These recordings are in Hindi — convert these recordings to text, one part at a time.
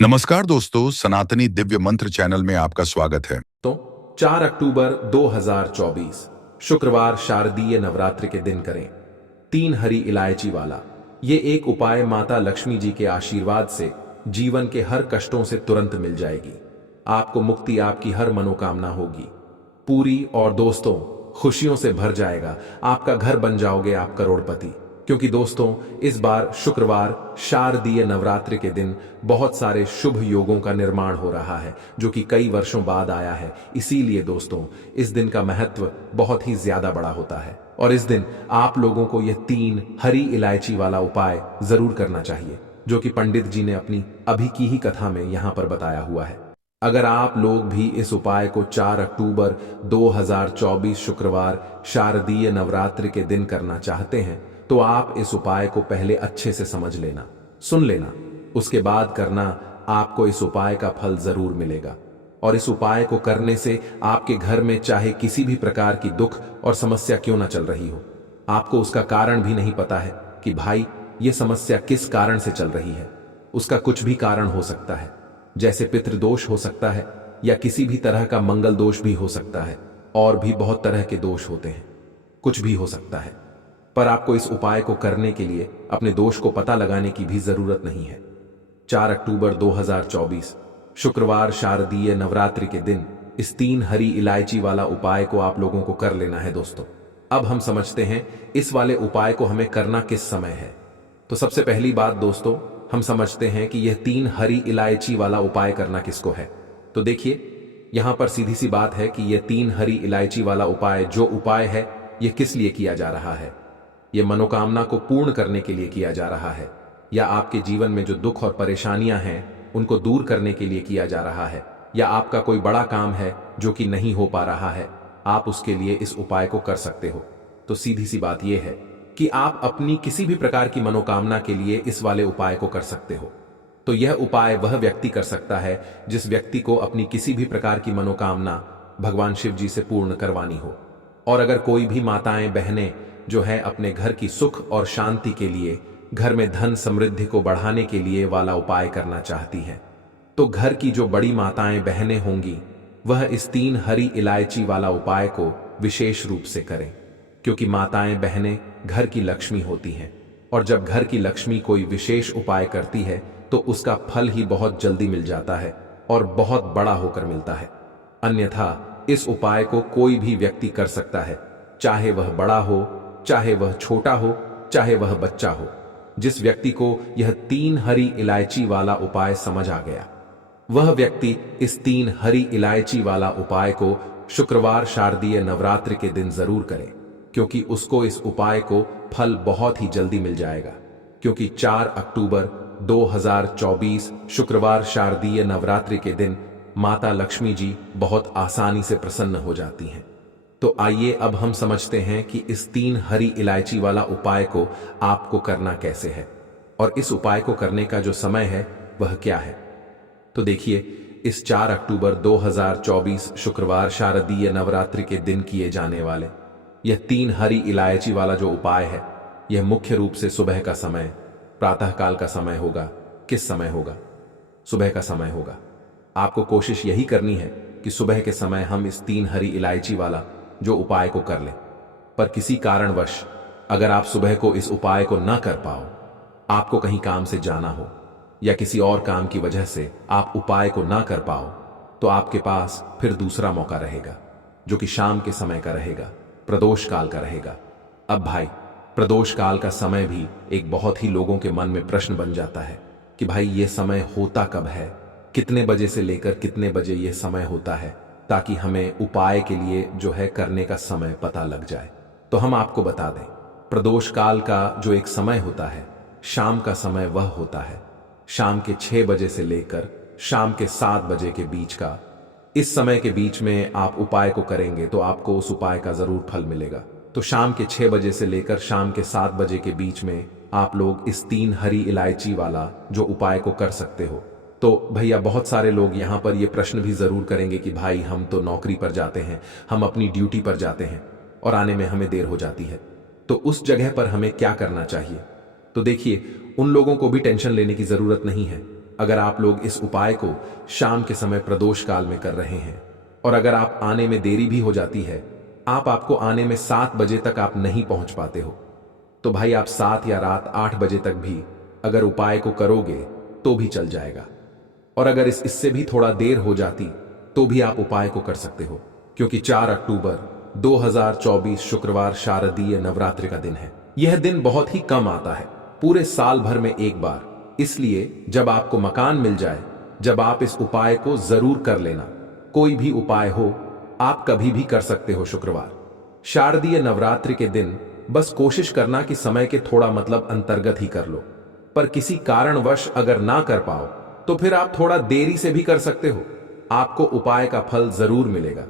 नमस्कार दोस्तों, सनातनी दिव्य मंत्र चैनल में आपका स्वागत है। तो 4 अक्टूबर 2024 शुक्रवार शारदीय नवरात्र के दिन करें 3 हरी इलायची वाला। ये एक उपाय माता लक्ष्मी जी के आशीर्वाद से जीवन के हर कष्टों से तुरंत मिल जाएगी। आपको मुक्ति, आपकी हर मनोकामना होगी पूरी और दोस्तों खुशियों से भर जाएगा। आपका घर बन जाओगे आप करोड़पति। क्योंकि दोस्तों इस बार शुक्रवार शारदीय नवरात्र के दिन बहुत सारे शुभ योगों का निर्माण हो रहा है जो कि कई वर्षों बाद आया है। इसीलिए दोस्तों इस दिन का महत्व बहुत ही ज्यादा बड़ा होता है और इस दिन आप लोगों को यह 3 हरी इलायची वाला उपाय जरूर करना चाहिए जो कि पंडित जी ने अपनी अभी की ही कथा में यहां पर बताया हुआ है। अगर आप लोग भी इस उपाय को 4 अक्टूबर 2024 शुक्रवार शारदीय नवरात्र के दिन करना चाहते हैं तो आप इस उपाय को पहले अच्छे से समझ लेना, सुन लेना, उसके बाद करना। आपको इस उपाय का फल जरूर मिलेगा और इस उपाय को करने से आपके घर में चाहे किसी भी प्रकार की दुख और समस्या क्यों ना चल रही हो, आपको उसका कारण भी नहीं पता है कि भाई ये समस्या किस कारण से चल रही है। उसका कुछ भी कारण हो सकता है, जैसे पितृदोष हो सकता है या किसी भी तरह का मंगल दोष भी हो सकता है और भी बहुत तरह के दोष होते हैं, कुछ भी हो सकता है। पर आपको इस उपाय को करने के लिए अपने दोष को पता लगाने की भी जरूरत नहीं है। 4 अक्टूबर 2024 शुक्रवार शारदीय नवरात्रि के दिन इस 3 हरी इलायची वाला उपाय को आप लोगों को कर लेना है दोस्तों। अब हम समझते हैं इस वाले उपाय को हमें करना किस समय है। तो सबसे पहली बात दोस्तों, हम समझते हैं कि यह 3 हरी इलायची वाला उपाय करना किसको है। तो देखिए यहां पर सीधी सी बात है कि यह 3 हरी इलायची वाला उपाय जो उपाय है यह किस लिए किया जा रहा है। यह मनोकामना को पूर्ण करने के लिए किया जा रहा है या आपके जीवन में जो दुख और परेशानियां हैं उनको दूर करने के लिए किया जा रहा है या आपका कोई बड़ा काम है जो कि नहीं हो पा रहा है, आप उसके लिए इस उपाय को कर सकते हो। तो सीधी सी बात यह है कि आप अपनी किसी भी प्रकार की मनोकामना के लिए इस वाले उपाय को कर सकते हो। तो यह उपाय वह व्यक्ति कर सकता है जिस व्यक्ति को अपनी किसी भी प्रकार की मनोकामना भगवान शिव जी से पूर्ण करवानी हो। और अगर कोई भी माताएं बहनें जो है अपने घर की सुख और शांति के लिए, घर में धन समृद्धि को बढ़ाने के लिए वाला उपाय करना चाहती हैं, तो घर की जो बड़ी माताएं बहनें होंगी वह इस 3 हरी इलायची वाला उपाय को विशेष रूप से करें। क्योंकि माताएं बहनें घर की लक्ष्मी होती हैं और जब घर की लक्ष्मी कोई विशेष उपाय करती है तो उसका फल ही बहुत जल्दी मिल जाता है और बहुत बड़ा होकर मिलता है। अन्यथा इस उपाय को कोई भी व्यक्ति कर सकता है, चाहे वह बड़ा हो, चाहे वह छोटा हो, चाहे वह बच्चा हो। जिस व्यक्ति को यह 3 हरी इलायची वाला उपाय समझ आ गया वह व्यक्ति इस 3 हरी इलायची वाला उपाय को शुक्रवार शारदीय नवरात्र के दिन जरूर करे, क्योंकि उसको इस उपाय को फल बहुत ही जल्दी मिल जाएगा। क्योंकि 4 अक्टूबर 2024 शुक्रवार शारदीय नवरात्रि के दिन माता लक्ष्मी जी बहुत आसानी से प्रसन्न हो जाती हैं। तो आइए अब हम समझते हैं कि इस 3 हरी इलायची वाला उपाय को आपको करना कैसे है और इस उपाय को करने का जो समय है वह क्या है। तो देखिए इस 4 अक्टूबर 2024 शुक्रवार शारदीय नवरात्रि के दिन किए जाने वाले यह 3 हरी इलायची वाला जो उपाय है यह मुख्य रूप से सुबह का समय, प्रातःकाल का समय होगा। किस समय होगा? सुबह का समय होगा। आपको कोशिश यही करनी है कि सुबह के समय हम इस 3 हरी इलायची वाला जो उपाय को कर लें। पर किसी कारणवश अगर आप सुबह को इस उपाय को न कर पाओ, आपको कहीं काम से जाना हो या किसी और काम की वजह से आप उपाय को ना कर पाओ, तो आपके पास फिर दूसरा मौका रहेगा जो कि शाम के समय का रहेगा, प्रदोष काल का रहेगा। अब भाई प्रदोष काल का समय भी एक बहुत ही लोगों के मन में प्रश्न बन जाता है कि भाई ये समय होता कब है, कितने बजे से लेकर कितने बजे यह समय होता है, ताकि हमें उपाय के लिए जो है करने का समय पता लग जाए। तो हम आपको बता दें, प्रदोष काल का जो एक समय होता है, शाम का समय वह होता है शाम के 6 बजे से लेकर शाम के 7 बजे के बीच का। इस समय के बीच में आप उपाय को करेंगे तो आपको उस उपाय का जरूर फल मिलेगा। तो शाम के 6 बजे से लेकर शाम के 7 बजे के बीच में आप लोग इस 3 हरी इलायची वाला जो उपाय को कर सकते हो। तो भैया बहुत सारे लोग यहाँ पर ये प्रश्न भी जरूर करेंगे कि भाई हम तो नौकरी पर जाते हैं, हम अपनी ड्यूटी पर जाते हैं और आने में हमें देर हो जाती है, तो उस जगह पर हमें क्या करना चाहिए। तो देखिए उन लोगों को भी टेंशन लेने की जरूरत नहीं है, अगर आप लोग इस उपाय को शाम के समय प्रदोष काल में कर रहे हैं और अगर आप आने में देरी भी हो जाती है, आपको आने में 7 बजे तक आप नहीं पहुंच पाते हो, तो भाई आप 7 या रात 8 बजे तक भी अगर उपाय को करोगे तो भी चल जाएगा। और अगर इससे भी थोड़ा देर हो जाती तो भी आप उपाय को कर सकते हो, क्योंकि 4 अक्टूबर 2024 शुक्रवार शारदीय नवरात्रि का दिन है। यह दिन बहुत ही कम आता है, पूरे साल भर में एक बार। इसलिए जब आपको मकान मिल जाए, जब आप इस उपाय को जरूर कर लेना। कोई भी उपाय हो, आप कभी भी कर सकते हो शुक्रवार शारदीय नवरात्रि के दिन। बस कोशिश करना कि समय के थोड़ा अंतर्गत ही कर लो। पर किसी कारणवश अगर ना कर पाओ तो फिर आप थोड़ा देरी से भी कर सकते हो, आपको उपाय का फल जरूर मिलेगा।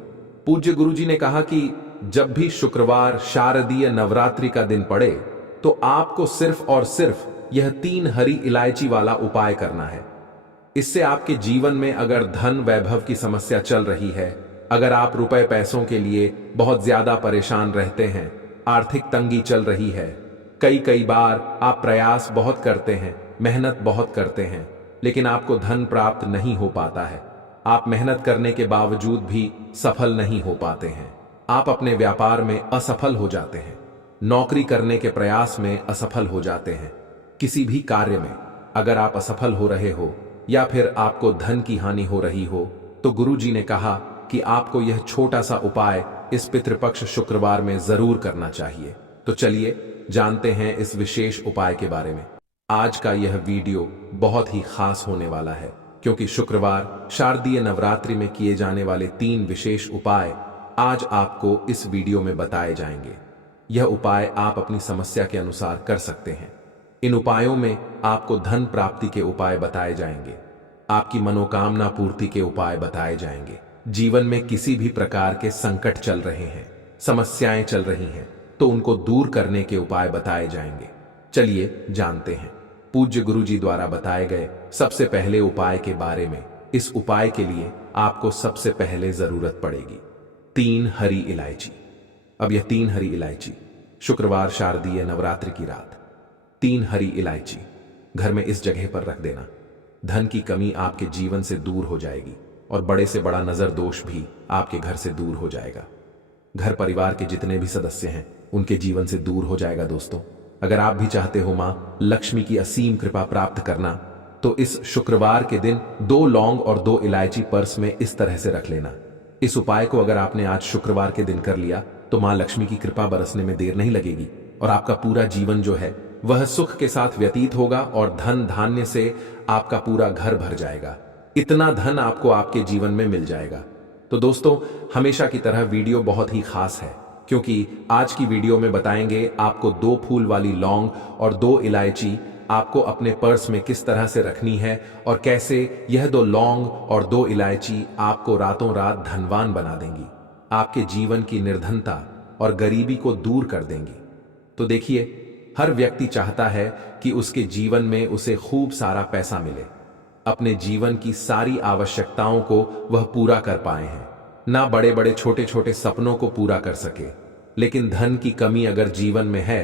पूज्य गुरुजी ने कहा कि जब भी शुक्रवार शारदीय नवरात्रि का दिन पड़े तो आपको सिर्फ और सिर्फ यह 3 हरी इलायची वाला उपाय करना है। इससे आपके जीवन में अगर धन वैभव की समस्या चल रही है, अगर आप रुपए पैसों के लिए बहुत ज्यादा परेशान रहते हैं, आर्थिक तंगी चल रही है, कई बार आप प्रयास बहुत करते हैं, मेहनत बहुत करते हैं, लेकिन आपको धन प्राप्त नहीं हो पाता है, आप मेहनत करने के बावजूद भी सफल नहीं हो पाते हैं, आप अपने व्यापार में असफल हो जाते हैं, नौकरी करने के प्रयास में असफल हो जाते हैं, किसी भी कार्य में अगर आप असफल हो रहे हो या फिर आपको धन की हानि हो रही हो, तो गुरुजी ने कहा कि आपको यह छोटा सा उपाय इस पितृपक्ष शुक्रवार में जरूर करना चाहिए। तो चलिए जानते हैं इस विशेष उपाय के बारे में। आज का यह वीडियो बहुत ही खास होने वाला है, क्योंकि शुक्रवार शारदीय नवरात्रि में किए जाने वाले 3 विशेष उपाय आज आपको इस वीडियो में बताए जाएंगे। यह उपाय आप अपनी समस्या के अनुसार कर सकते हैं। इन उपायों में आपको धन प्राप्ति के उपाय बताए जाएंगे, आपकी मनोकामना पूर्ति के उपाय बताए जाएंगे। जीवन में किसी भी प्रकार के संकट चल रहे हैं, समस्याएं चल रही हैं, तो उनको दूर करने के उपाय बताए जाएंगे। चलिए जानते हैं पूज्य गुरुजी द्वारा बताए गए सबसे पहले उपाय के बारे में। इस उपाय के लिए आपको सबसे पहले जरूरत पड़ेगी 3 हरी इलायची। अब यह 3 हरी इलायची शुक्रवार शारदीय नवरात्रि की रात 3 हरी इलायची घर में इस जगह पर रख देना। धन की कमी आपके जीवन से दूर हो जाएगी और बड़े से बड़ा नजर दोष भी आपके घर से दूर हो जाएगा। घर परिवार के जितने भी सदस्य हैं उनके जीवन से दूर हो जाएगा। दोस्तों, अगर आप भी चाहते हो मां लक्ष्मी की असीम कृपा प्राप्त करना, तो इस शुक्रवार के दिन 2 लौंग और 2 इलायची पर्स में इस तरह से रख लेना। इस उपाय को अगर आपने आज शुक्रवार के दिन कर लिया तो मां लक्ष्मी की कृपा बरसने में देर नहीं लगेगी और आपका पूरा जीवन जो है वह सुख के साथ व्यतीत होगा और धन धान्य से आपका पूरा घर भर जाएगा। इतना धन आपको आपके जीवन में मिल जाएगा। तो दोस्तों, हमेशा की तरह वीडियो बहुत ही खास है, क्योंकि आज की वीडियो में बताएंगे आपको 2 फूल वाली लौंग और 2 इलायची आपको अपने पर्स में किस तरह से रखनी है और कैसे यह 2 लौंग और 2 इलायची आपको रातों रात धनवान बना देंगी, आपके जीवन की निर्धनता और गरीबी को दूर कर देंगी। तो देखिए, हर व्यक्ति चाहता है कि उसके जीवन में उसे खूब सारा पैसा मिले, अपने जीवन की सारी आवश्यकताओं को वह पूरा कर पाए हैं, ना बड़े बड़े छोटे छोटे सपनों को पूरा कर सके। लेकिन धन की कमी अगर जीवन में है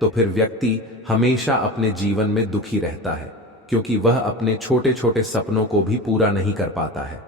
तो फिर व्यक्ति हमेशा अपने जीवन में दुखी रहता है, क्योंकि वह अपने छोटे छोटे सपनों को भी पूरा नहीं कर पाता है।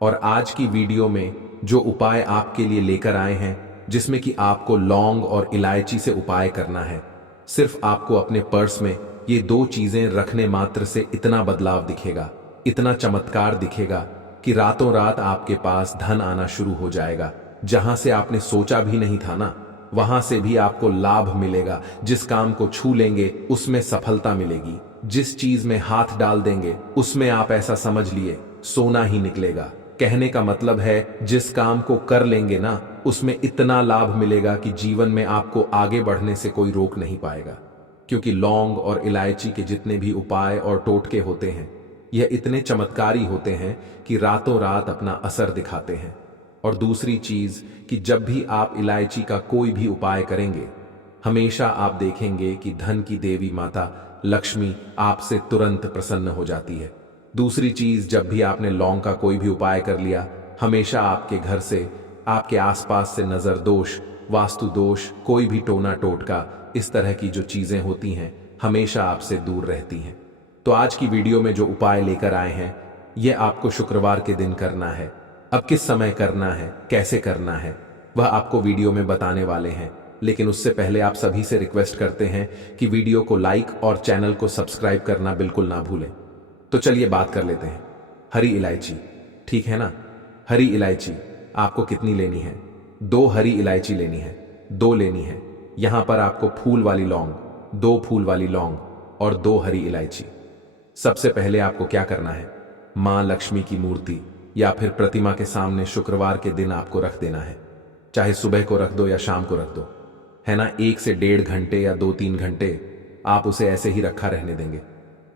और आज की वीडियो में जो उपाय आपके लिए लेकर आए हैं, जिसमें कि आपको लौंग और इलायची से उपाय करना है, सिर्फ आपको अपने पर्स में ये 2 चीजें रखने मात्र से इतना बदलाव दिखेगा, इतना चमत्कार दिखेगा कि रातों रात आपके पास धन आना शुरू हो जाएगा। जहां से आपने सोचा भी नहीं था ना, वहां से भी आपको लाभ मिलेगा। जिस काम को छू लेंगे उसमें सफलता मिलेगी, जिस चीज में हाथ डाल देंगे उसमें आप ऐसा समझ लिए सोना ही निकलेगा। कहने का मतलब है, जिस काम को कर लेंगे ना उसमें इतना लाभ मिलेगा कि जीवन में आपको आगे बढ़ने से कोई रोक नहीं पाएगा। क्योंकि लौंग और इलायची के जितने भी उपाय और टोटके होते हैं, यह इतने चमत्कारी होते हैं कि रातों रात अपना असर दिखाते हैं। और दूसरी चीज कि जब भी आप इलायची का कोई भी उपाय करेंगे, हमेशा आप देखेंगे कि धन की देवी माता लक्ष्मी आपसे तुरंत प्रसन्न हो जाती है। दूसरी चीज, जब भी आपने लौंग का कोई भी उपाय कर लिया, हमेशा आपके घर से, आपके आसपास से नजर दोष, वास्तु दोष, कोई भी टोना टोटका, इस तरह की जो चीजें होती हैं हमेशा आपसे दूर रहती हैं। तो आज की वीडियो में जो उपाय लेकर आए हैं ये आपको शुक्रवार के दिन करना है। अब किस समय करना है, कैसे करना है, वह आपको वीडियो में बताने वाले हैं। लेकिन उससे पहले आप सभी से रिक्वेस्ट करते हैं कि वीडियो को लाइक और चैनल को सब्सक्राइब करना बिल्कुल ना भूलें। तो चलिए बात कर लेते हैं। हरी इलायची, ठीक है ना। हरी इलायची आपको कितनी लेनी है? 2 हरी इलायची लेनी है, 2 लेनी है। यहां पर आपको फूल वाली लौंग, 2 फूल वाली लौंग और 2 हरी इलायची। सबसे पहले आपको क्या करना है, मां लक्ष्मी की मूर्ति या फिर प्रतिमा के सामने शुक्रवार के दिन आपको रख देना है। चाहे सुबह को रख दो या शाम को रख दो, है ना। 1 से 1.5 घंटे या 2-3 घंटे आप उसे ऐसे ही रखा रहने देंगे।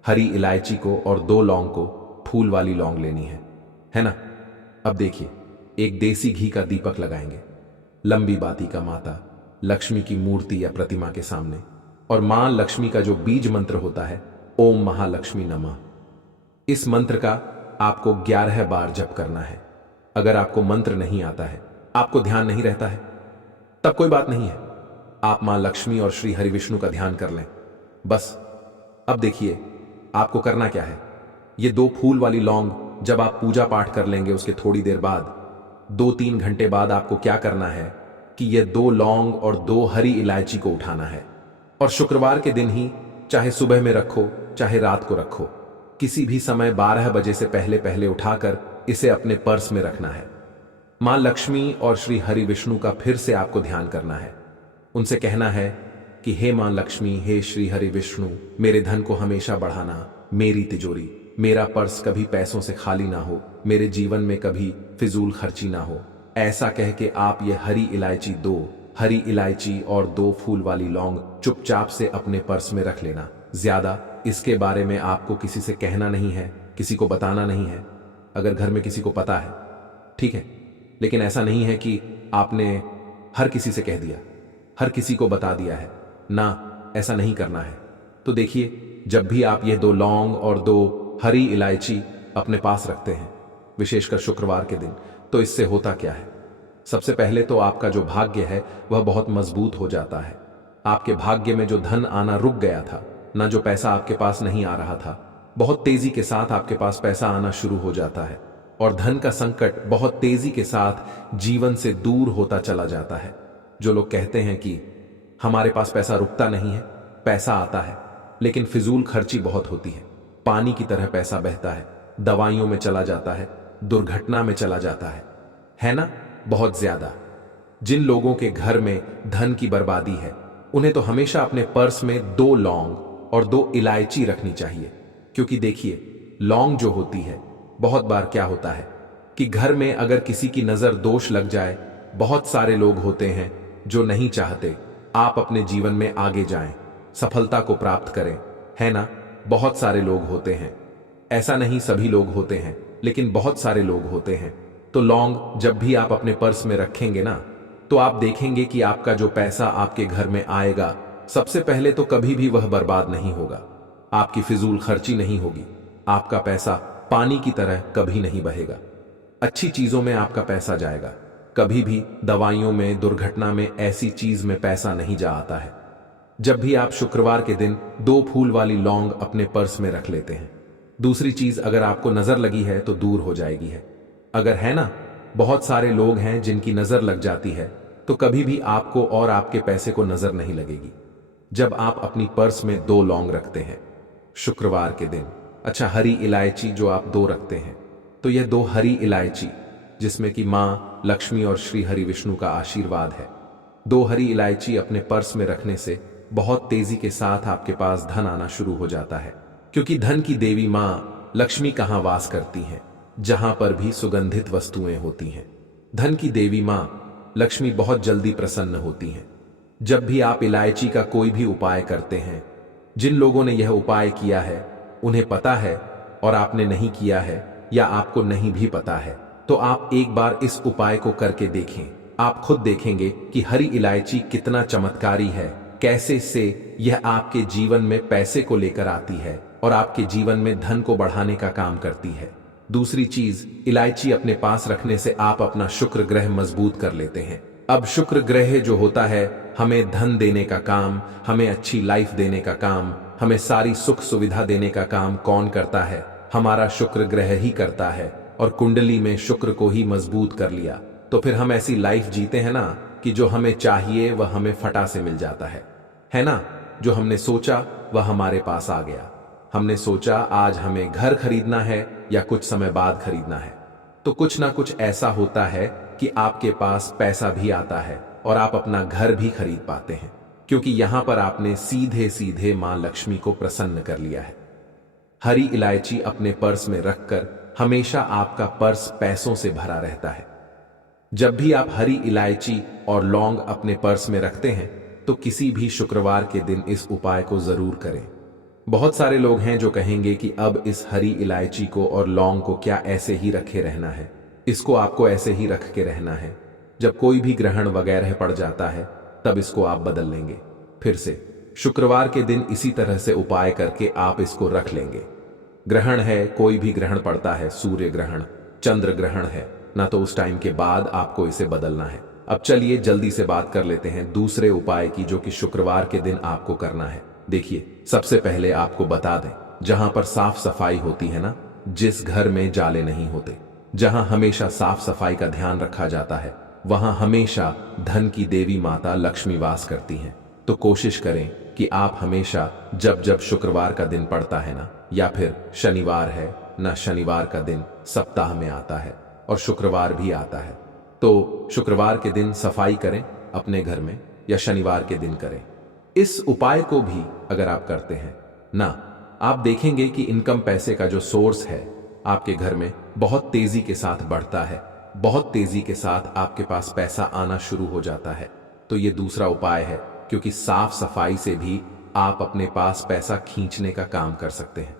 हरी इलायची को और 2 लौंग को फूल वाली लौंग लेनी है ना। अब देखिए, एक देसी घी का दीपक लगाएंगे लंबी बाती का माता लक्ष्मी की मूर्ति या प्रतिमा के सामने, और मां लक्ष्मी का जो बीज मंत्र होता है, ओम महालक्ष्मी नमः, इस मंत्र का आपको 11 बार जप करना है। अगर आपको मंत्र नहीं आता है, आपको ध्यान नहीं रहता है, तब कोई बात नहीं है, आप मां लक्ष्मी और श्री हरि विष्णु का ध्यान कर लें बस। अब देखिए आपको करना क्या है। ये 2 फूल वाली लौंग जब आप पूजा पाठ कर लेंगे, उसके थोड़ी देर बाद 2-3 घंटे बाद आपको क्या करना है कि ये 2 लौंग और 2 हरी इलायची को उठाना है, और शुक्रवार के दिन ही, चाहे सुबह में रखो चाहे रात को रखो, किसी भी समय 12 बजे से पहले पहले उठाकर इसे अपने पर्स में रखना है। मां लक्ष्मी और श्री हरि विष्णु का फिर से आपको ध्यान करना है। उनसे कहना है कि हे मां लक्ष्मी, हे श्री हरि विष्णु, मेरे धन को हमेशा बढ़ाना, मेरी तिजोरी, मेरा पर्स कभी पैसों से खाली ना हो, मेरे जीवन में कभी फिजूल खर्ची ना हो। ऐसा कह के आप ये हरी इलायची, 2 हरी इलायची और 2 फूल वाली लौंग चुपचाप से अपने पर्स में रख लेना। ज्यादा इसके बारे में आपको किसी से कहना नहीं है, किसी को बताना नहीं है। अगर घर में किसी को पता है ठीक है, लेकिन ऐसा नहीं है कि आपने हर किसी से कह दिया, हर किसी को बता दिया है ना, ऐसा नहीं करना है। तो देखिए, जब भी आप ये 2 लौंग और 2 हरी इलायची अपने पास रखते हैं, विशेषकर शुक्रवार के दिन, तो इससे होता क्या है। सबसे पहले तो आपका जो भाग्य है वह बहुत मजबूत हो जाता है। आपके भाग्य में जो धन आना रुक गया था ना, जो पैसा आपके पास नहीं आ रहा था, बहुत तेजी के साथ आपके पास पैसा आना शुरू हो जाता है, और धन का संकट बहुत तेजी के साथ जीवन से दूर होता चला जाता है। जो लोग कहते हैं कि हमारे पास पैसा रुकता नहीं है, पैसा आता है लेकिन फिजूल खर्ची बहुत होती है, पानी की तरह पैसा बहता है, दवाइयों में चला जाता है, दुर्घटना में चला जाता है ना, बहुत ज्यादा। जिन लोगों के घर में धन की बर्बादी है, उन्हें तो हमेशा अपने पर्स में 2 लौंग और 2 इलायची रखनी चाहिए। क्योंकि देखिए, लौंग जो होती है, बहुत बार क्या होता है कि घर में अगर किसी की नजर दोष लग जाए, बहुत सारे लोग होते हैं जो नहीं चाहते आप अपने जीवन में आगे जाएं, सफलता को प्राप्त करें, है ना। बहुत सारे लोग होते हैं, ऐसा नहीं सभी लोग होते हैं, लेकिन बहुत सारे लोग होते हैं। तो लौंग जब भी आप अपने पर्स में रखेंगे ना, तो आप देखेंगे कि आपका जो पैसा आपके घर में आएगा, सबसे पहले तो कभी भी वह बर्बाद नहीं होगा, आपकी फिजूल खर्ची नहीं होगी, आपका पैसा पानी की तरह कभी नहीं बहेगा, अच्छी चीजों में आपका पैसा जाएगा। कभी भी दवाइयों में, दुर्घटना में, ऐसी चीज में पैसा नहीं जा आता है। जब भी आप शुक्रवार के दिन 2 फूल वाली लौंग अपने पर्स में रख लेते हैं। दूसरी चीज, अगर आपको नजर लगी है तो दूर हो जाएगी है। अगर है ना, बहुत सारे लोग हैं जिनकी नजर लग जाती है, तो कभी भी आपको और आपके पैसे को नजर नहीं लगेगी। जब आप अपनी पर्स में 2 लौंग रखते हैं शुक्रवार के दिन, अच्छा, हरी इलायची जो आप 2 रखते हैं, तो यह 2 हरी इलायची जिसमें कि मां लक्ष्मी और श्री हरि विष्णु का आशीर्वाद है, 2 हरी इलायची अपने पर्स में रखने से बहुत तेजी के साथ आपके पास धन आना शुरू हो जाता है। क्योंकि धन की देवी मां लक्ष्मी कहां वास करती हैं? जहां पर भी सुगंधित वस्तुएं होती हैं, धन की देवी मां लक्ष्मी बहुत जल्दी प्रसन्न होती हैं। जब भी आप इलायची का कोई भी उपाय करते हैं, जिन लोगों ने यह उपाय किया है उन्हें पता है, और आपने नहीं किया है या आपको नहीं भी पता है, तो आप एक बार इस उपाय को करके देखें। आप खुद देखेंगे कि हरी इलायची कितना चमत्कारी है, कैसे से यह आपके जीवन में पैसे को लेकर आती है और आपके जीवन में धन को बढ़ाने का काम करती है। दूसरी चीज, इलायची अपने पास रखने से आप अपना शुक्र ग्रह मजबूत कर लेते हैं। अब शुक्र ग्रह जो होता है, हमें धन देने का काम, हमें अच्छी लाइफ देने का काम, हमें सारी सुख सुविधा देने का काम कौन करता है? हमारा शुक्र ग्रह ही करता है। और कुंडली में शुक्र को ही मजबूत कर लिया तो फिर हम ऐसी लाइफ जीते हैं ना कि जो हमें चाहिए वह हमें फटा से मिल जाता है ना? जो हमने सोचा वह हमारे पास आ गया। हमने सोचा आज हमें घर खरीदना है या कुछ समय बाद खरीदना है, तो कुछ ना कुछ ऐसा होता है कि आपके पास पैसा भी आता है और आप अपना घर भी खरीद पाते हैं, क्योंकि यहां पर आपने सीधे सीधे मां लक्ष्मी को प्रसन्न कर लिया है। हरी इलायची अपने पर्स में रखकर हमेशा आपका पर्स पैसों से भरा रहता है। जब भी आप हरी इलायची और लौंग अपने पर्स में रखते हैं तो किसी भी शुक्रवार के दिन इस उपाय को जरूर करें। बहुत सारे लोग हैं जो कहेंगे कि अब इस हरी इलायची को और लौंग को क्या ऐसे ही रखे रहना है? इसको आपको ऐसे ही रख के रहना है। जब कोई भी ग्रहण वगैरह पड़ जाता है तब इसको आप बदल लेंगे। फिर से शुक्रवार के दिन इसी तरह से उपाय करके आप इसको रख लेंगे। ग्रहण है, कोई भी ग्रहण पड़ता है, सूर्य ग्रहण, चंद्र ग्रहण है ना, तो उस टाइम के बाद आपको इसे बदलना है। अब चलिए जल्दी से बात कर लेते हैं दूसरे उपाय की, जो कि शुक्रवार के दिन आपको करना है। देखिए, सबसे पहले आपको बता दें, जहां पर साफ सफाई होती है ना, जिस घर में जाले नहीं होते, जहां हमेशा साफ सफाई का ध्यान रखा जाता है, वहां हमेशा धन की देवी माता लक्ष्मी वास करती हैं। तो कोशिश करें कि आप हमेशा जब जब शुक्रवार का दिन पड़ता है ना, या फिर शनिवार है ना, शनिवार का दिन सप्ताह में आता है और शुक्रवार भी आता है, तो शुक्रवार के दिन सफाई करें अपने घर में, या शनिवार के दिन करें। इस उपाय को भी अगर आप करते हैं ना, आप देखेंगे कि इनकम, पैसे का जो सोर्स है आपके घर में बहुत तेजी के साथ बढ़ता है, बहुत तेजी के साथ आपके पास पैसा आना शुरू हो जाता है। तो ये दूसरा उपाय है, क्योंकि साफ सफाई से भी आप अपने पास पैसा खींचने का काम कर सकते हैं।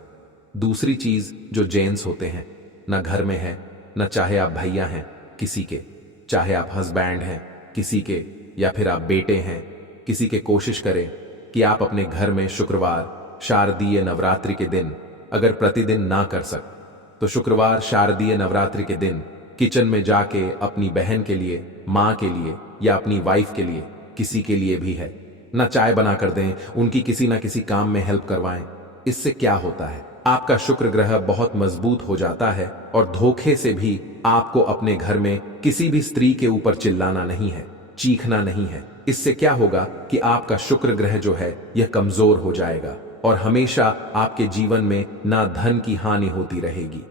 दूसरी चीज, जो जेंट्स होते हैं ना, घर में है ना, चाहे आप भैया हैं किसी के, चाहे आप हस्बैंड हैं किसी के, या फिर आप बेटे हैं किसी के, कोशिश करें कि आप अपने घर में शुक्रवार शारदीय नवरात्रि के दिन, अगर प्रतिदिन ना कर सक तो शुक्रवार शारदीय नवरात्रि के दिन किचन में जाके अपनी बहन के लिए, माँ के लिए, या अपनी वाइफ के लिए, किसी के लिए भी है ना, चाय बना कर दें, उनकी किसी ना किसी काम में हेल्प करवाएं। इससे क्या होता है, आपका शुक्र ग्रह बहुत मजबूत हो जाता है और धोखे से भी आपको अपने घर में किसी भी स्त्री के ऊपर चिल्लाना नहीं है, चीखना नहीं है। इससे क्या होगा कि आपका शुक्र ग्रह जो है यह कमजोर हो जाएगा और हमेशा आपके जीवन में ना धन की हानि होती रहेगी।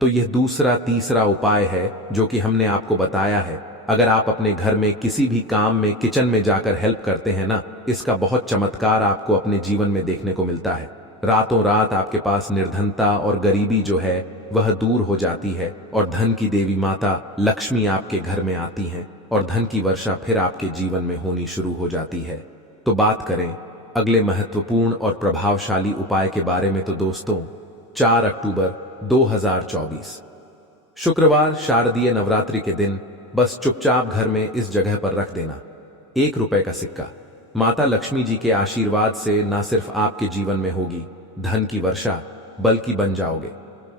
तो यह दूसरा तीसरा उपाय है जो कि हमने आपको बताया है। अगर आप अपने घर में किसी भी काम में, किचन में जाकर हेल्प करते हैं ना, इसका बहुत चमत्कार आपको अपने जीवन में देखने को मिलता है। रातों रात आपके पास निर्धनता और गरीबी जो है वह दूर हो जाती है और धन की देवी माता लक्ष्मी आपके घर में आती हैं और धन की वर्षा फिर आपके जीवन में होनी शुरू हो जाती है। तो बात करें अगले महत्वपूर्ण और प्रभावशाली उपाय के बारे में, तो दोस्तों 4 अक्टूबर 2024 शुक्रवार शारदीय नवरात्रि के दिन बस चुपचाप घर में इस जगह पर रख देना 1 रुपए का सिक्का। माता लक्ष्मी जी के आशीर्वाद से ना सिर्फ आपके जीवन में होगी धन की वर्षा, बल्कि बन जाओगे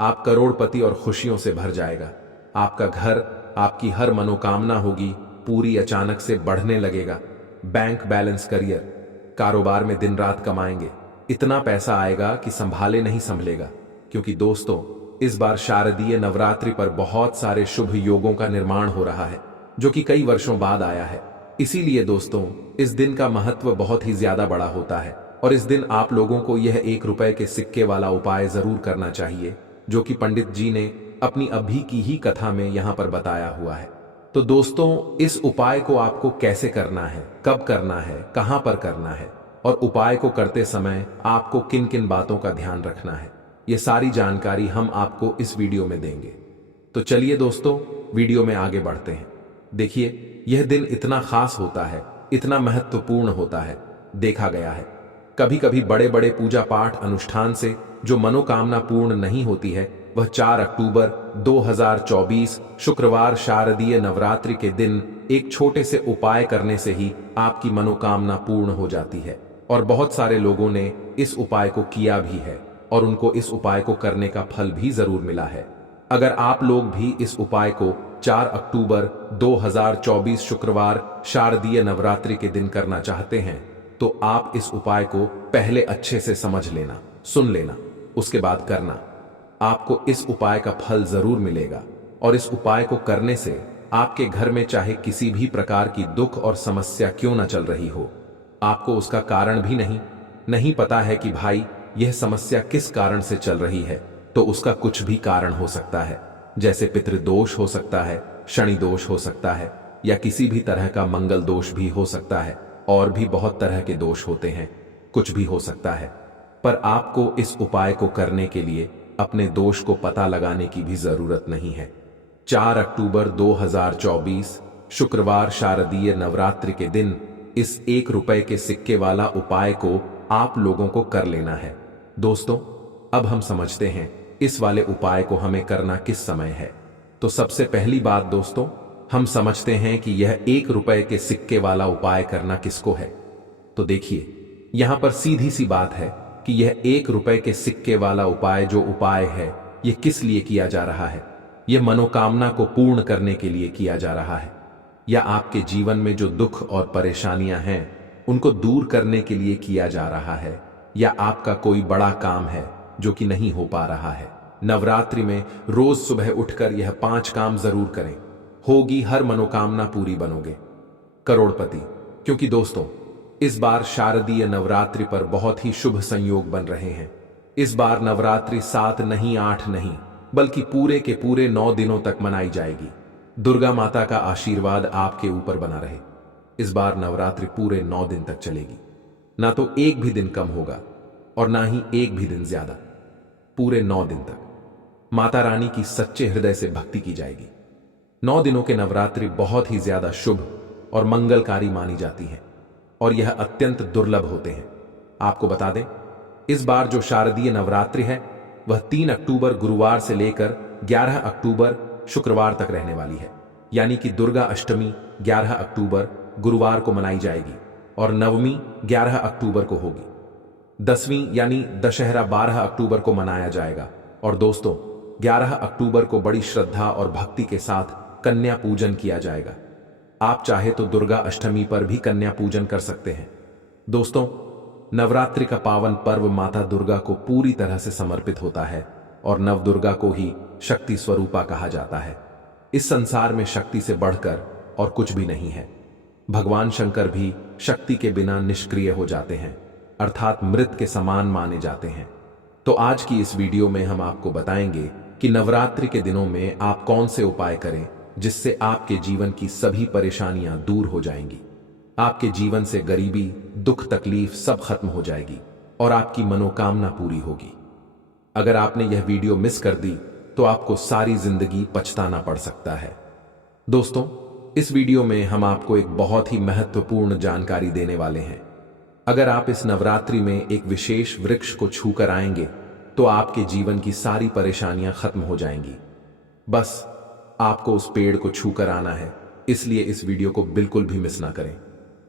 आप करोड़पति और खुशियों से भर जाएगा। आपका घर, आपकी हर मनोकामना होगी पूरी, अचानक से बढ़ने लगेगा। बैंक बैलेंस, करियर, कारोबार में दिन रात कमाएंगे, इतना पैसा आएगा कि संभाले नहीं संभलेगा। क्योंकि दोस्तों इस बार शारदीय नवरात्रि पर बहुत सारे शुभ योगों का निर्माण हो रहा है जो कि कई वर्षों बाद आया है। इसीलिए दोस्तों इस दिन का महत्व बहुत ही ज्यादा बड़ा होता है और इस दिन आप लोगों को यह 1 रुपए के सिक्के वाला उपाय जरूर करना चाहिए, जो कि पंडित जी ने अपनी अभी की ही कथा में यहां पर बताया हुआ है। तो दोस्तों इस उपाय को आपको कैसे करना है, कब करना है, कहां पर करना है और उपाय को करते समय आपको किन किन बातों का ध्यान रखना है, ये सारी जानकारी हम आपको इस वीडियो में देंगे। तो चलिए दोस्तों वीडियो में आगे बढ़ते हैं। देखिए यह दिन इतना खास होता है, इतना महत्वपूर्ण होता है। देखा गया है कभी कभी बड़े बड़े पूजा पाठ अनुष्ठान से जो मनोकामना पूर्ण नहीं होती है, वह 4 अक्टूबर 2024 शुक्रवार शारदीय नवरात्रि के दिन एक छोटे से उपाय करने से ही आपकी मनोकामना पूर्ण हो जाती है। और बहुत सारे लोगों ने इस उपाय को किया भी है और उनको इस उपाय को करने का फल भी जरूर मिला है। अगर आप लोग भी इस उपाय को 4 अक्टूबर 2024 शुक्रवार शारदीय नवरात्रि के दिन करना चाहते हैं तो आप इस उपाय को पहले अच्छे से समझ लेना, सुन लेना, उसके बाद करना। आपको इस उपाय का फल जरूर मिलेगा और इस उपाय को करने से आपके घर में चाहे किसी भी प्रकार की दुख और समस्या क्यों न चल रही हो, आपको उसका कारण भी नहीं पता है कि भाई यह समस्या किस कारण से चल रही है, तो उसका कुछ भी कारण हो सकता है। जैसे पितृदोष हो सकता है, शनि दोष हो सकता है, या किसी भी तरह का मंगल दोष भी हो सकता है, और भी बहुत तरह के दोष होते हैं, कुछ भी हो सकता है। पर आपको इस उपाय को करने के लिए अपने दोष को पता लगाने की भी जरूरत नहीं है। 4 अक्टूबर 2024 शुक्रवार शारदीय नवरात्रि के दिन इस 1 रुपए के सिक्के वाला उपाय को आप लोगों को कर लेना है। दोस्तों, अब हम समझते हैं इस वाले उपाय को हमें करना किस समय है। तो सबसे पहली बात दोस्तों, हम समझते हैं कि यह 1 रुपए के सिक्के वाला उपाय करना किसको है। तो देखिए, यहां पर सीधी सी बात है कि यह 1 रुपए के सिक्के वाला उपाय जो उपाय है, यह किस लिए किया जा रहा है। यह मनोकामना को पूर्ण करने के लिए किया जा रहा है, या आपके जीवन में जो दुख और परेशानियां हैं उनको दूर करने के लिए किया जा रहा है, या आपका कोई बड़ा काम है जो कि नहीं हो पा रहा है। नवरात्रि में रोज सुबह उठकर यह 5 काम जरूर करें, होगी हर मनोकामना पूरी, बनोगे करोड़पति। क्योंकि दोस्तों, इस बार शारदीय नवरात्रि पर बहुत ही शुभ संयोग बन रहे हैं। इस बार नवरात्रि 7 नहीं, 8 नहीं, बल्कि पूरे के पूरे 9 दिनों तक मनाई जाएगी। दुर्गा माता का आशीर्वाद आपके ऊपर बना रहे। इस बार नवरात्रि पूरे 9 दिन तक चलेगी, ना तो एक भी दिन कम होगा और ना ही एक भी दिन ज्यादा। पूरे 9 दिन तक माता रानी की सच्चे हृदय से भक्ति की जाएगी। 9 दिनों के नवरात्रि बहुत ही ज्यादा शुभ और मंगलकारी मानी जाती है, और यह अत्यंत दुर्लभ होते हैं। आपको बता दें, इस बार जो शारदीय नवरात्रि है वह 3 अक्टूबर गुरुवार से लेकर 11 अक्टूबर शुक्रवार तक रहने वाली है। यानी कि दुर्गा अष्टमी 11 अक्टूबर गुरुवार को मनाई जाएगी और नवमी 11 अक्टूबर को होगी। 10वीं यानी दशहरा 12 अक्टूबर को मनाया जाएगा। और दोस्तों, 11 अक्टूबर को बड़ी श्रद्धा और भक्ति के साथ कन्या पूजन किया जाएगा। आप चाहे तो दुर्गा अष्टमी पर भी कन्या पूजन कर सकते हैं। दोस्तों, नवरात्रि का पावन पर्व माता दुर्गा को पूरी तरह से समर्पित होता है, और नवदुर्गा को ही शक्ति स्वरूपा कहा जाता है। इस संसार में शक्ति से बढ़कर और कुछ भी नहीं है। भगवान शंकर भी शक्ति के बिना निष्क्रिय हो जाते हैं, अर्थात मृत के समान माने जाते हैं। तो आज की इस वीडियो में हम आपको बताएंगे कि नवरात्रि के दिनों में आप कौन से उपाय करें जिससे आपके जीवन की सभी परेशानियां दूर हो जाएंगी। आपके जीवन से गरीबी, दुख, तकलीफ सब खत्म हो जाएगी और आपकी मनोकामना पूरी होगी। अगर आपने यह वीडियो मिस कर दी तो आपको सारी जिंदगी पछताना पड़ सकता है। दोस्तों, इस वीडियो में हम आपको एक बहुत ही महत्वपूर्ण जानकारी देने वाले हैं। अगर आप इस नवरात्रि में एक विशेष वृक्ष को छूकर आएंगे तो आपके जीवन की सारी परेशानियां खत्म हो जाएंगी। बस आपको उस पेड़ को छूकर आना है, इसलिए इस वीडियो को बिल्कुल भी मिस ना करें।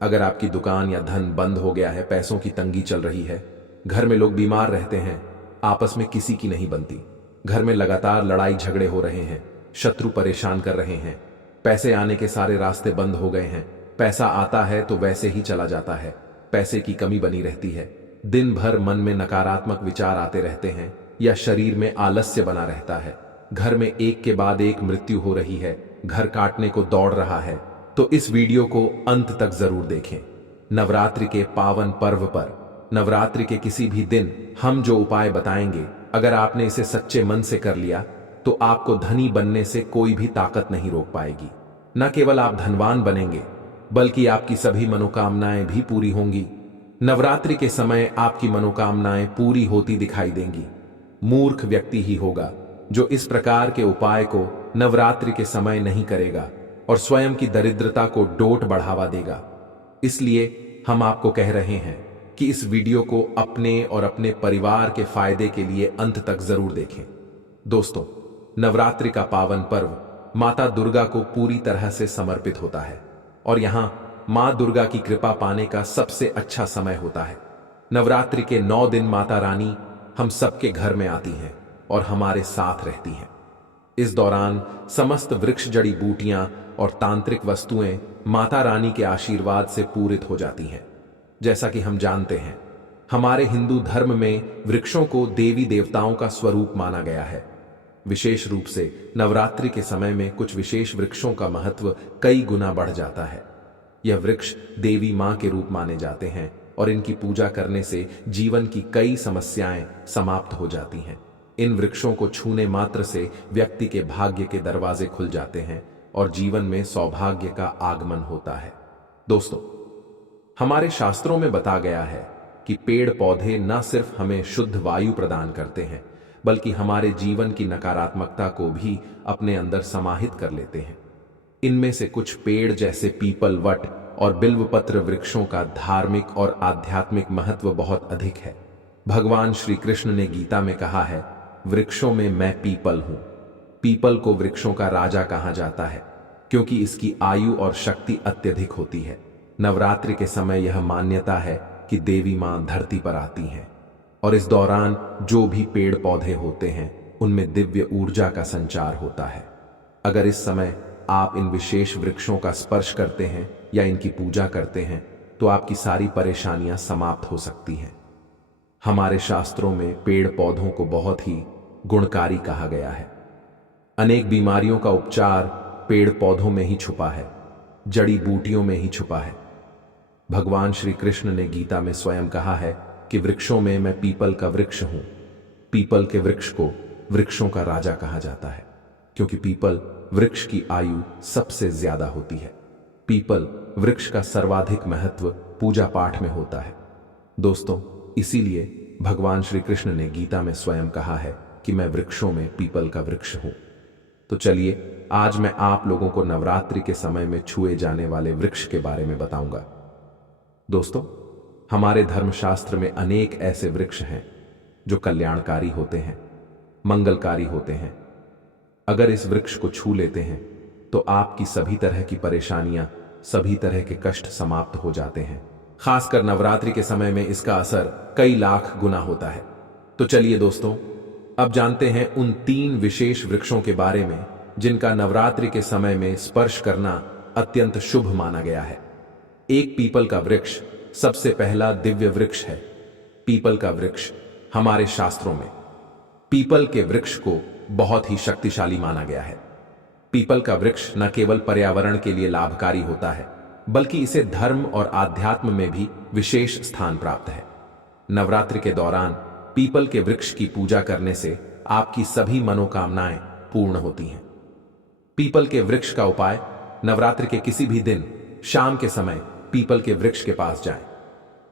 अगर आपकी दुकान या धन बंद हो गया है, पैसों की तंगी चल रही है, घर में लोग बीमार रहते हैं, आपस में किसी की नहीं बनती, घर में लगातार लड़ाई झगड़े हो रहे हैं, शत्रु परेशान कर रहे हैं, पैसे आने के सारे रास्ते बंद हो गए हैं, पैसा आता है तो वैसे ही चला जाता है, पैसे की कमी बनी रहती है, दिन भर मन में नकारात्मक विचार आते रहते हैं, या शरीर में आलस्य बना रहता है, घर में एक के बाद एक मृत्यु हो रही है, घर काटने को दौड़ रहा है, तो इस वीडियो को अंत तक जरूर देखें। नवरात्रि के पावन पर्व पर, नवरात्रि के किसी भी दिन हम जो उपाय बताएंगे, अगर आपने इसे सच्चे मन से कर लिया तो आपको धनी बनने से कोई भी ताकत नहीं रोक पाएगी। न केवल आप धनवान बनेंगे, बल्कि आपकी सभी मनोकामनाएं भी पूरी होंगी। नवरात्रि के समय आपकी मनोकामनाएं पूरी होती दिखाई देंगी। मूर्ख व्यक्ति ही होगा जो इस प्रकार के उपाय को नवरात्रि के समय नहीं करेगा और स्वयं की दरिद्रता को डोट बढ़ावा देगा। इसलिए हम आपको कह रहे हैं कि इस वीडियो को अपने और अपने परिवार के फायदे के लिए अंत तक जरूर देखें। दोस्तों, नवरात्रि का पावन पर्व माता दुर्गा को पूरी तरह से समर्पित होता है, और यहां मां दुर्गा की कृपा पाने का सबसे अच्छा समय होता है। नवरात्रि के 9 दिन माता रानी हम सबके घर में आती हैं और हमारे साथ रहती हैं। इस दौरान समस्त वृक्ष, जड़ी बूटियां और तांत्रिक वस्तुएं माता रानी के आशीर्वाद से पूरित हो जाती हैं। जैसा कि हम जानते हैं, हमारे हिंदू धर्म में वृक्षों को देवी देवताओं का स्वरूप माना गया है। विशेष रूप से नवरात्रि के समय में कुछ विशेष वृक्षों का महत्व कई गुना बढ़ जाता है। यह वृक्ष देवी मां के रूप माने जाते हैं और इनकी पूजा करने से जीवन की कई समस्याएं समाप्त हो जाती हैं। इन वृक्षों को छूने मात्र से व्यक्ति के भाग्य के दरवाजे खुल जाते हैं और जीवन में सौभाग्य का आगमन होता है। दोस्तों, हमारे शास्त्रों में बता गया है कि पेड़ पौधे न सिर्फ हमें शुद्ध वायु प्रदान करते हैं, बल्कि हमारे जीवन की नकारात्मकता को भी अपने अंदर समाहित कर लेते हैं। इनमें से कुछ पेड़ जैसे पीपल, वट और बिल्वपत्र वृक्षों का धार्मिक और आध्यात्मिक महत्व बहुत अधिक है। भगवान श्री कृष्ण ने गीता में कहा है, वृक्षों में मैं पीपल हूं। पीपल को वृक्षों का राजा कहा जाता है क्योंकि इसकी आयु और शक्ति अत्यधिक होती है। नवरात्रि के समय यह मान्यता है कि देवी मां धरती पर आती हैं और इस दौरान जो भी पेड़ पौधे होते हैं उनमें दिव्य ऊर्जा का संचार होता है। अगर इस समय आप इन विशेष वृक्षों का स्पर्श करते हैं या इनकी पूजा करते हैं तो आपकी सारी परेशानियां समाप्त हो सकती हैं। हमारे शास्त्रों में पेड़ पौधों को बहुत ही गुणकारी कहा गया है। अनेक बीमारियों का उपचार पेड़ पौधों में ही छुपा है, जड़ी बूटियों में ही छुपा है। भगवान श्री कृष्ण ने गीता में स्वयं कहा है कि वृक्षों में मैं पीपल का वृक्ष हूं। पीपल के वृक्ष को वृक्षों का राजा कहा जाता है क्योंकि पीपल वृक्ष की आयु सबसे ज्यादा होती है। पीपल वृक्ष का सर्वाधिक महत्व पूजा पाठ में होता है। दोस्तों, इसीलिए भगवान श्री कृष्ण ने गीता में स्वयं कहा है कि मैं वृक्षों में पीपल का वृक्ष हूं। तो चलिए, आज मैं आप लोगों को नवरात्रि के समय में छुए जाने वाले वृक्ष के बारे में बताऊंगा। दोस्तों, हमारे धर्मशास्त्र में अनेक ऐसे वृक्ष हैं जो कल्याणकारी होते हैं, मंगलकारी होते हैं। अगर इस वृक्ष को छू लेते हैं तो आपकी सभी तरह की परेशानियां, सभी तरह के कष्ट समाप्त हो जाते हैं। खासकर नवरात्रि के समय में इसका असर कई लाख गुना होता है। तो चलिए दोस्तों, अब जानते हैं उन 3 विशेष वृक्षों के बारे में जिनका नवरात्रि के समय में स्पर्श करना अत्यंत शुभ माना गया है। एक पीपल का वृक्ष सबसे पहला दिव्य वृक्ष है। पीपल का वृक्ष हमारे शास्त्रों में पीपल के वृक्ष को बहुत ही शक्तिशाली माना गया है। पीपल का वृक्ष न केवल पर्यावरण के लिए लाभकारी होता है, बल्कि इसे धर्म और आध्यात्म में भी विशेष स्थान प्राप्त है। नवरात्रि के दौरान पीपल के वृक्ष की पूजा करने से आपकी सभी मनोकामनाएं पूर्ण होती हैं। पीपल के वृक्ष का उपाय, नवरात्रि के किसी भी दिन शाम के समय पीपल के वृक्ष के पास जाएं।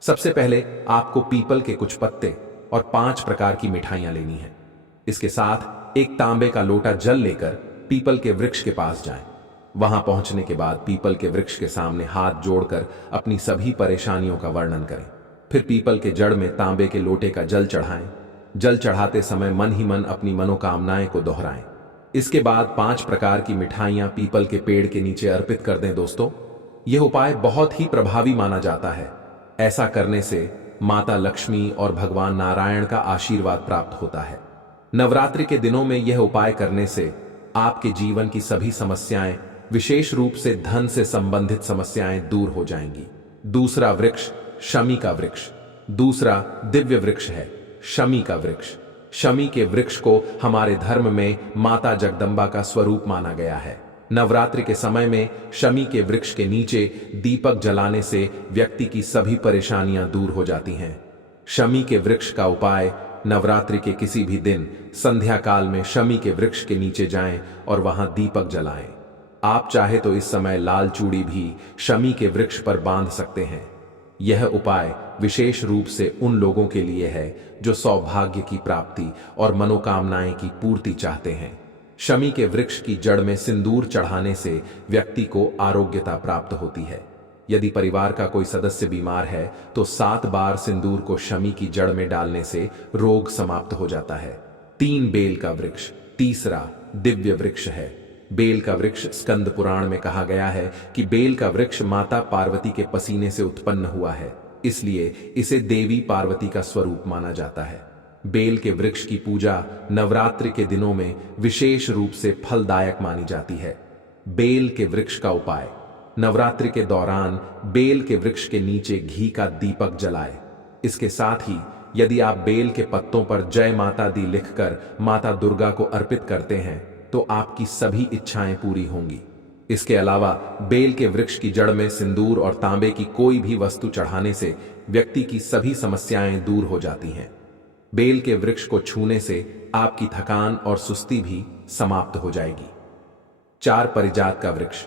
सबसे पहले आपको पीपल के कुछ पत्ते और 5 प्रकार की मिठाइयां लेनी है। इसके साथ एक तांबे का लोटा जल लेकर पीपल के वृक्ष के पास जाएं। वहां पहुंचने के बाद पीपल के वृक्ष के सामने हाथ जोड़कर अपनी सभी परेशानियों का वर्णन करें। फिर पीपल के जड़ में तांबे के लोटे का जल चढ़ाएं। जल चढ़ाते समय मन ही मन अपनी मनोकामनाएं को दोहराएं। इसके बाद 5 प्रकार की मिठाइयां पीपल के पेड़ के नीचे अर्पित कर दें। दोस्तों, यह उपाय बहुत ही प्रभावी माना जाता है। ऐसा करने से माता लक्ष्मी और भगवान नारायण का आशीर्वाद प्राप्त होता है। नवरात्रि के दिनों में यह उपाय करने से आपके जीवन की सभी समस्याएं, विशेष रूप से धन से संबंधित समस्याएं दूर हो जाएंगी। दूसरा वृक्ष शमी का वृक्ष। दूसरा दिव्य वृक्ष है शमी का वृक्ष। शमी के वृक्ष को हमारे धर्म में माता जगदम्बा का स्वरूप माना गया है। नवरात्रि के समय में शमी के वृक्ष के नीचे दीपक जलाने से व्यक्ति की सभी परेशानियां दूर हो जाती हैं। शमी के वृक्ष का उपाय, नवरात्रि के किसी भी दिन संध्या काल में शमी के वृक्ष के नीचे जाएं और वहां दीपक जलाएं। आप चाहे तो इस समय लाल चूड़ी भी शमी के वृक्ष पर बांध सकते हैं। यह उपाय विशेष रूप से उन लोगों के लिए है जो सौभाग्य की प्राप्ति और मनोकामनाएं की पूर्ति चाहते हैं। शमी के वृक्ष की जड़ में सिंदूर चढ़ाने से व्यक्ति को आरोग्यता प्राप्त होती है। यदि परिवार का कोई सदस्य बीमार है तो 7 बार सिंदूर को शमी की जड़ में डालने से रोग समाप्त हो जाता है। 3 बेल का वृक्ष। तीसरा दिव्य वृक्ष है बेल का वृक्ष। स्कंद पुराण में कहा गया है कि बेल का वृक्ष माता पार्वती के पसीने से उत्पन्न हुआ है, इसलिए इसे देवी पार्वती का स्वरूप माना जाता है। बेल के वृक्ष की पूजा नवरात्रि के दिनों में विशेष रूप से फलदायक मानी जाती है। बेल के वृक्ष का उपाय, नवरात्रि के दौरान बेल के वृक्ष के नीचे घी का दीपक जलाए। इसके साथ ही यदि आप बेल के पत्तों पर जय माता दी लिखकर माता दुर्गा को अर्पित करते हैं तो आपकी सभी इच्छाएं पूरी होंगी। इसके अलावा बेल के वृक्ष की जड़ में सिंदूर और तांबे की कोई भी वस्तु चढ़ाने से व्यक्ति की सभी समस्याएं दूर हो जाती हैं। बेल के वृक्ष को छूने से आपकी थकान और सुस्ती भी समाप्त हो जाएगी। 4 परिजात का वृक्ष।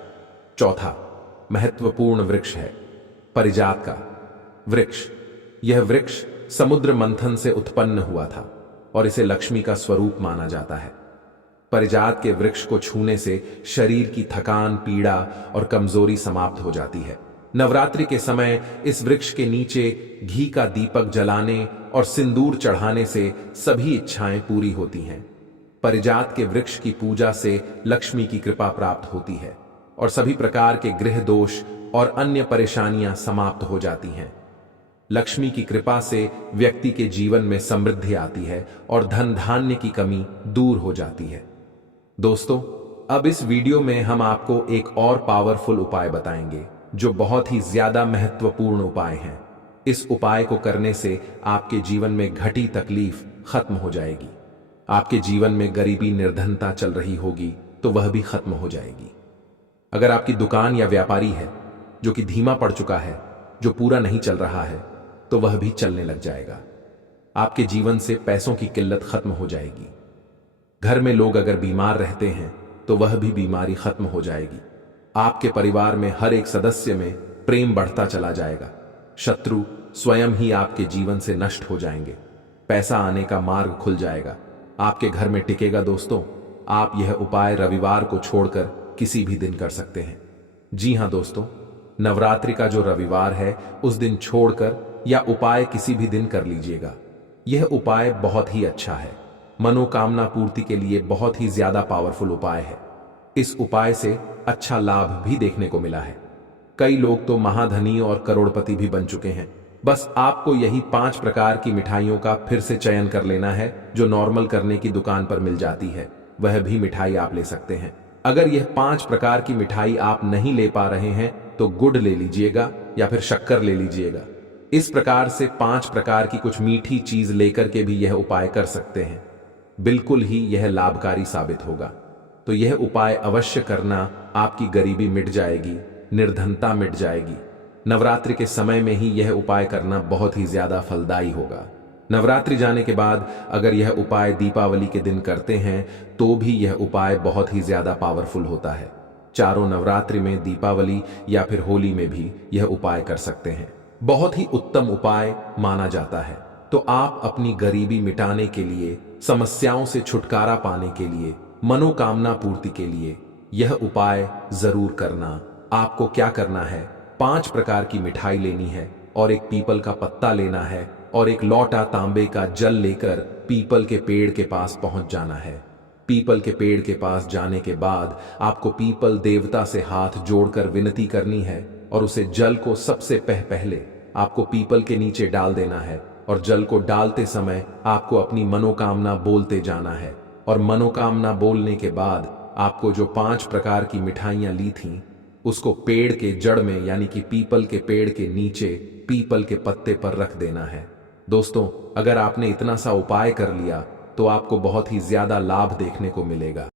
चौथा महत्वपूर्ण वृक्ष है परिजात का वृक्ष। यह वृक्ष समुद्र मंथन से उत्पन्न हुआ था और इसे लक्ष्मी का स्वरूप माना जाता है। परिजात के वृक्ष को छूने से शरीर की थकान, पीड़ा और कमजोरी समाप्त हो जाती है। नवरात्रि के समय इस वृक्ष के नीचे घी का दीपक जलाने और सिंदूर चढ़ाने से सभी इच्छाएं पूरी होती हैं। परिजात के वृक्ष की पूजा से लक्ष्मी की कृपा प्राप्त होती है और सभी प्रकार के गृह दोष और अन्य परेशानियां समाप्त हो जाती हैं। लक्ष्मी की कृपा से व्यक्ति के जीवन में समृद्धि आती है और धन धान्य की कमी दूर हो जाती है। दोस्तों, अब इस वीडियो में हम आपको एक और पावरफुल उपाय बताएंगे जो बहुत ही ज्यादा महत्वपूर्ण उपाय है। इस उपाय को करने से आपके जीवन में घटी तकलीफ खत्म हो जाएगी। आपके जीवन में गरीबी, निर्धनता चल रही होगी तो वह भी खत्म हो जाएगी। अगर आपकी दुकान या व्यापारी है जो कि धीमा पड़ चुका है, जो पूरा नहीं चल रहा है, तो वह भी चलने लग जाएगा। आपके जीवन से पैसों की किल्लत खत्म हो जाएगी। घर में लोग अगर बीमार रहते हैं तो वह भी बीमारी खत्म हो जाएगी। आपके परिवार में हर एक सदस्य में प्रेम बढ़ता चला जाएगा। शत्रु स्वयं ही आपके जीवन से नष्ट हो जाएंगे। पैसा आने का मार्ग खुल जाएगा। आपके घर में टिकेगा। दोस्तों, आप यह उपाय रविवार को छोड़कर किसी भी दिन कर सकते हैं। जी हां दोस्तों, नवरात्रि का जो रविवार है उस दिन छोड़कर या उपाय किसी भी दिन कर लीजिएगा। यह उपाय बहुत ही अच्छा है। मनोकामना पूर्ति के लिए बहुत ही ज्यादा पावरफुल उपाय है। इस उपाय से अच्छा लाभ भी देखने को मिला है। कई लोग तो महाधनी और करोड़पति भी बन चुके हैं। बस आपको यही 5 प्रकार की मिठाइयों का फिर से चयन कर लेना है जो नॉर्मल करने की दुकान पर मिल जाती है। वह भी मिठाई आप ले सकते हैं। अगर यह 5 प्रकार की मिठाई आप नहीं ले पा रहे हैं तो गुड़ ले लीजिएगा या फिर शक्कर ले लीजिएगा। इस प्रकार से 5 प्रकार की कुछ मीठी चीज लेकर के भी यह उपाय कर सकते हैं। बिल्कुल ही यह लाभकारी साबित होगा। तो यह उपाय अवश्य करना। आपकी गरीबी मिट जाएगी, निर्धनता मिट जाएगी। नवरात्रि के समय में ही यह उपाय करना बहुत ही ज्यादा फलदायी होगा। नवरात्रि जाने के बाद अगर यह उपाय दीपावली के दिन करते हैं तो भी यह उपाय बहुत ही ज्यादा पावरफुल होता है। चारों नवरात्रि में, दीपावली या फिर होली में भी यह उपाय कर सकते हैं। बहुत ही उत्तम उपाय माना जाता है। तो आप अपनी गरीबी मिटाने के लिए, समस्याओं से छुटकारा पाने के लिए, मनोकामना पूर्ति के लिए यह उपाय जरूर करना। आपको क्या करना है, 5 प्रकार की मिठाई लेनी है और एक पीपल का पत्ता लेना है और एक लोटा तांबे का जल लेकर पीपल के पेड़ के पास पहुंच जाना है। पीपल के पेड़ के पास जाने के बाद आपको पीपल देवता से हाथ जोड़कर विनती करनी है और उसे जल को सबसे पहले आपको पीपल के नीचे डाल देना है और जल को डालते समय आपको अपनी मनोकामना बोलते जाना है। और मनोकामना बोलने के बाद आपको जो 5 प्रकार की मिठाइयां ली थीं उसको पेड़ के जड़ में यानी कि पीपल के पेड़ के नीचे पीपल के पत्ते पर रख देना है। दोस्तों, अगर आपने इतना सा उपाय कर लिया तो आपको बहुत ही ज्यादा लाभ देखने को मिलेगा।